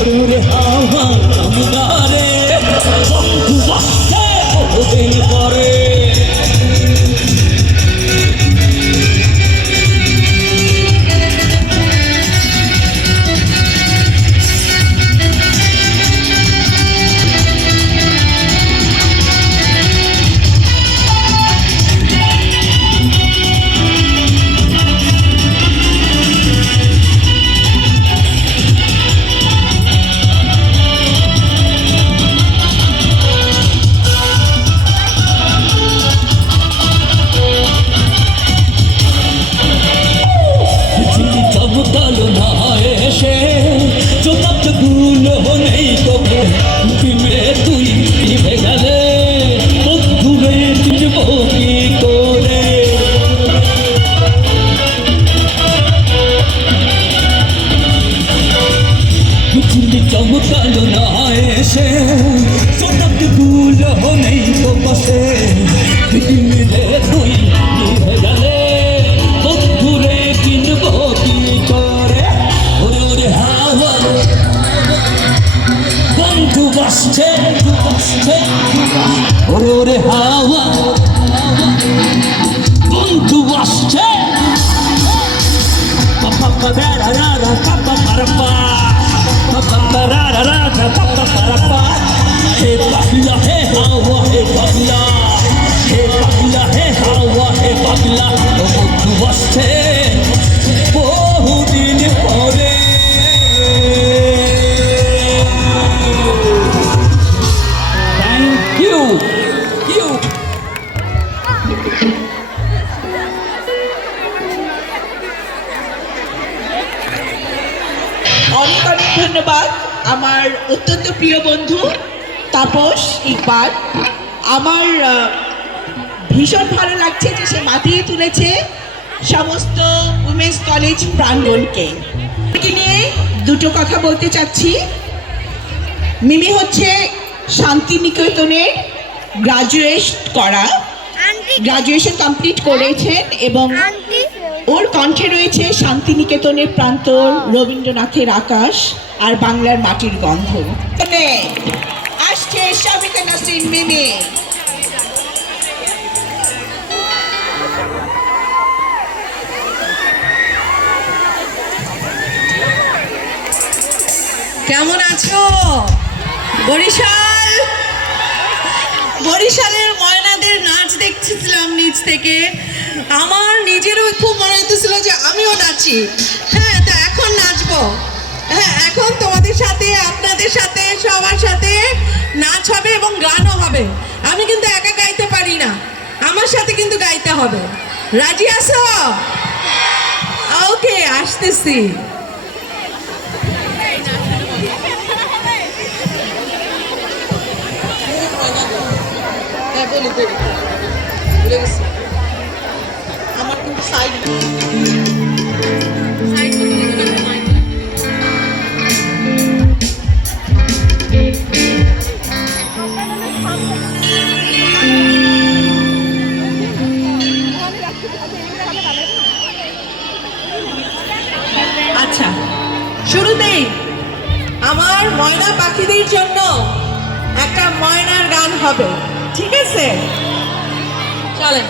ওরে হাওয়া আমদারে বন্ধু বাসছে বহুদিন পরে চমকালো না এসে চোখে গুলো নেই তোকে দিবে তুই দিবে গেলে বন্ধুরে চিনব কি করে চমকালো না এসে চোখে গুলো নেই তো বসে দিবে তুই দিবে গেলে বন্ধুরে চিনব কি করে ওরে হাওয়া বন্ধু বাসছে ওরে হাওয়া বন্ধু বাসছে পাপা পারা রা পাপা পারপা পাপা পারা রা পাপা পারপা হে পাগলা হে হাওয়া হে পাগলা হে পাগলা হে হাওয়া হে পাগলা বন্ধু বাসছে বহুদিন পরে থ্যাংক ইউ অনেক অনেক ধন্যবাদ আমার অত্যন্ত প্রিয় বন্ধু তাপস ইকবাল। আমার ভীষণ ভালো লাগছে যে সে মাতিয়ে তুলেছে সমস্ত উমেন্স কলেজ প্রাঙ্গণকে। নিয়ে দুটো কথা বলতে চাচ্ছি। মিমি হচ্ছে শান্তিনিকেতনের গ্রাজুয়েশন কমপ্লিট করেছেন এবং ওর কণ্ঠে রয়েছে শান্তিনিকেতনের প্রান্তর, রবীন্দ্রনাথের আকাশ আর বাংলার মাটির গন্ধ। আসছে শামিকা নাসরিন মিমি। কেমন আছো? বরিশালের ময়নাদের নাচ দেখছিলাম নিচ থেকে। আমার নিজেরও খুব মনে হইতেছিল যে আমিও নাচি। হ্যাঁ, তা এখন নাচবো। হ্যাঁ, এখন তোমাদের সাথে, আপনাদের সাথে, সবার সাথে নাচ হবে এবং গানও হবে। আমি কিন্তু একা গাইতে পারি না, আমার সাথে কিন্তু গাইতে হবে। রাজি আছো? ওকে, আসতেছি। আমার কিন্তু সাইড আচ্ছা, শুরুতেই আমার ময়না পাখিদের জন্য একটা ময়নার গান হবে, ঠিক আছে? চলেন।